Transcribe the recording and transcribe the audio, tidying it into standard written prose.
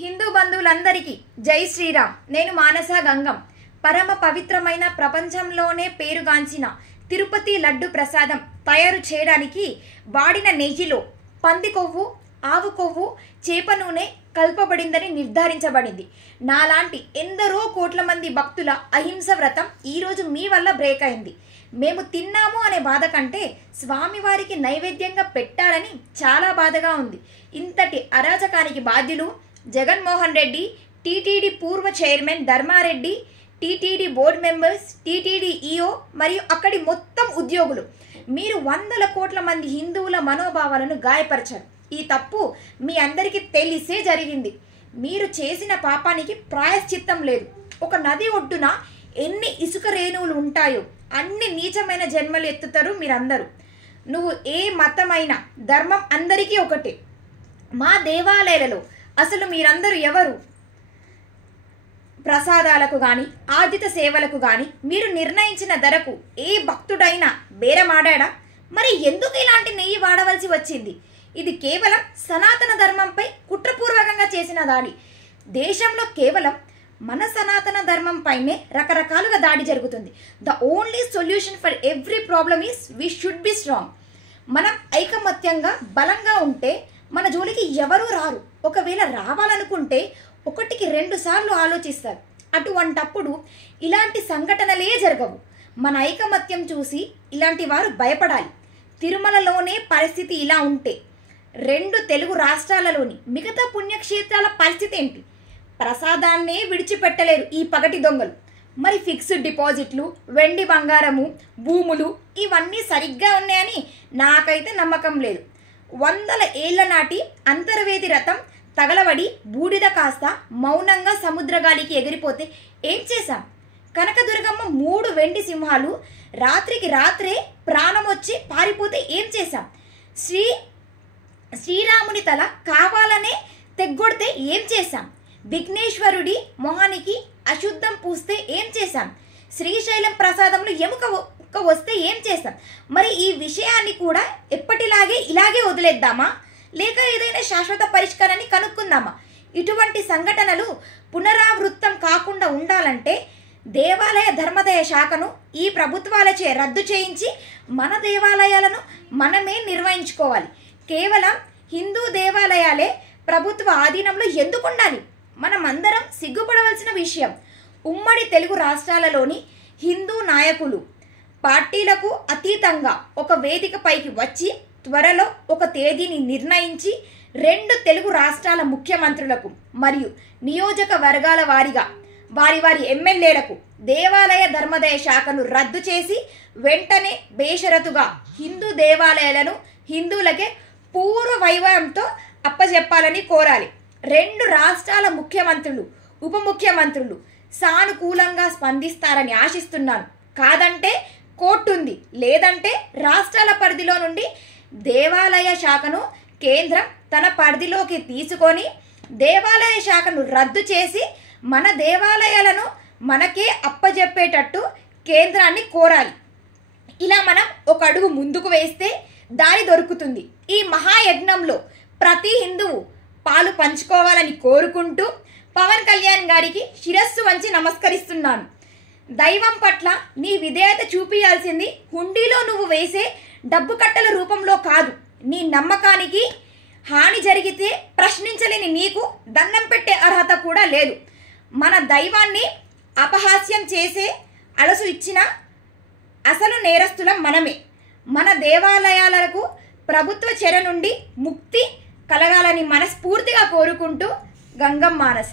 హిందూ బంధువులందరికీ జై శ్రీరామ్. నేను మానస గంగం. పరమ పవిత్రమైన ప్రపంచంలోనే పేరుగాంచిన తిరుపతి లడ్డు ప్రసాదం తయారు చేయడానికి వాడిన నెయ్యిలో పంది కొవ్వు, ఆవు కొవ్వు, చేప నూనె కలపబడిందని నిర్ధారించబడింది. నాలాంటి ఎందరో కోట్ల మంది భక్తుల అహింస వ్రతం ఈరోజు మీ వల్ల బ్రేక్ అయింది. మేము తిన్నాము అనే బాధ కంటే స్వామివారికి నైవేద్యంగా పెట్టాలని చాలా బాధగా ఉంది. ఇంతటి అరాచకానికి బాధ్యులు జగన్మోహన్ రెడ్డి, టీటీడీ పూర్వ chairman Dharmareddy, TTD board members, TTD EO మరియు అక్కడి మొత్తం ఉద్యోగులు. మీరు వందల కోట్ల మంది హిందువుల మనోభావాలను గాయపరిచారు. ఈ తప్పు మీ అందరికీ తెలిసే జరిగింది. మీరు చేసిన పాపానికి ప్రాయశ్చిత్తం లేదు. ఒక నది ఒడ్డున ఎన్ని ఇసుక రేణువులు ఉంటాయో అన్ని నీచమైన జన్మలు ఎత్తుతారు మీరందరూ. నువ్వు ఏ మతమైనా ధర్మం అందరికీ ఒకటే. మా దేవాలయాలలో అసలు మీరందరూ ఎవరు? ప్రసాదాలకు కానీ ఆర్జిత సేవలకు కానీ మీరు నిర్ణయించిన ధరకు ఏ భక్తుడైనా బేరమాడా? మరి ఎందుకు ఇలాంటి నెయ్యి వాడవలసి వచ్చింది? ఇది కేవలం సనాతన ధర్మంపై కుట్రపూర్వకంగా చేసిన దాడి. దేశంలో కేవలం మన సనాతన ధర్మం పైనే రకరకాలుగా దాడి జరుగుతుంది. The only solution for every problem is we should be strong. మనం ఐకమత్యంగా బలంగా ఉంటే మన జోలికి ఎవరూ రారు. ఒకవేళ రావాలనుకుంటే ఒకటికి 2 సార్లు ఆలోచిస్తారు. అటువంటప్పుడు ఇలాంటి సంఘటనలే జరగవు. మన ఐకమత్యం చూసి ఇలాంటి వారు భయపడాలి. తిరుమలలోనే పరిస్థితి ఇలా ఉంటే 2 తెలుగు రాష్ట్రాలలోని మిగతా పుణ్యక్షేత్రాల పరిస్థితి ఏంటి? ప్రసాదాన్నే విడిచిపెట్టలేరు ఈ పగటి దొంగలు. మరి ఫిక్స్డ్ డిపాజిట్లు, వెండి బంగారము, భూములు ఇవన్నీ సరిగ్గా ఉన్నాయని నాకైతే నమ్మకం లేదు. 100 ఏళ్ల నాటి అంతర్వేది రథం తగలబడి బూడిద కాస్త మౌనంగా సముద్రగాలికి ఎగిరిపోతే ఏం చేశాం? కనకదుర్గమ్మ 3 వెండి సింహాలు రాత్రికి రాత్రే ప్రాణం వచ్చి పారిపోతే ఏం చేశాం? శ్రీరాముని తల కావాలనే తెగ్గొడితే ఏం చేశాం? విఘ్నేశ్వరుడి మొహానికి అశుద్ధం పూస్తే ఏం చేశాం? శ్రీశైలం ప్రసాదంలో ఎముక వస్తే ఏం చేస్తాం? మరి ఈ విషయాన్ని కూడా ఎప్పటిలాగే ఇలాగే వదిలేద్దామా, లేక ఏదైనా శాశ్వత పరిష్కారాన్ని కనుక్కుందామా? ఇటువంటి సంఘటనలు పునరావృతం కాకుండా ఉండాలంటే దేవాలయ ధర్మదయ శాఖను ఈ ప్రభుత్వాలచే రద్దు చేయించి మన దేవాలయాలను మనమే నిర్వహించుకోవాలి. కేవలం హిందూ దేవాలయాలే ప్రభుత్వ ఆధీనంలో ఎందుకు ఉండాలి? మనమందరం సిగ్గుపడవలసిన విషయం. ఉమ్మడి తెలుగు రాష్ట్రాలలోని హిందూ నాయకులు పార్టీలకు అతీతంగా ఒక వేదికపైకి వచ్చి త్వరలో ఒక తేదీని నిర్ణయించి 2 తెలుగు రాష్ట్రాల ముఖ్యమంత్రులకు మరియు నియోజకవర్గాల వారీగా వారి ఎమ్మెల్యేలకు దేవాలయ ధర్మదయ శాఖను రద్దు చేసి వెంటనే బేషరతుగా హిందూ దేవాలయాలను హిందువులకే పూర్వ వైభవంతో అప్పజెప్పాలని కోరాలి. 2 రాష్ట్రాల ముఖ్యమంత్రులు, ఉప ముఖ్యమంత్రులు సానుకూలంగా స్పందిస్తారని ఆశిస్తున్నాను. కాదంటే కోర్టు ఉంది, లేదంటే రాష్ట్రాల పరిధిలో నుండి దేవాలయ శాఖను కేంద్రం తన పరిధిలోకి తీసుకొని దేవాలయ శాఖను రద్దు చేసి మన దేవాలయాలను మనకే అప్పజెప్పేటట్టు కేంద్రాన్ని కోరాలి. ఇలా మనం ఒక అడుగు ముందుకు వేస్తే దారి దొరుకుతుంది. ఈ మహాయజ్ఞంలో ప్రతి హిందువు పాలు పంచుకోవాలని కోరుకుంటూ పవన్ కళ్యాణ్ గారికి శిరస్సు వంచి నమస్కరిస్తున్నాను. దైవం పట్ల నీ విధేయత చూపించాల్సింది హుండీలో నువ్వు వేసే డబ్బు కట్టల రూపంలో కాదు. నీ నమ్మకానికి హాని జరిగితే ప్రశ్నించలేని నీకు దండం పెట్టే అర్హత కూడా లేదు. మన దైవాన్ని అపహాస్యం చేసే అలసు ఇచ్చిన అసలు నేరస్తులం మనమే. మన దేవాలయాలకు ప్రభుత్వ చెర నుండి ముక్తి కలగాలని మనస్ఫూర్తిగా కోరుకుంటూ గంగం మానస.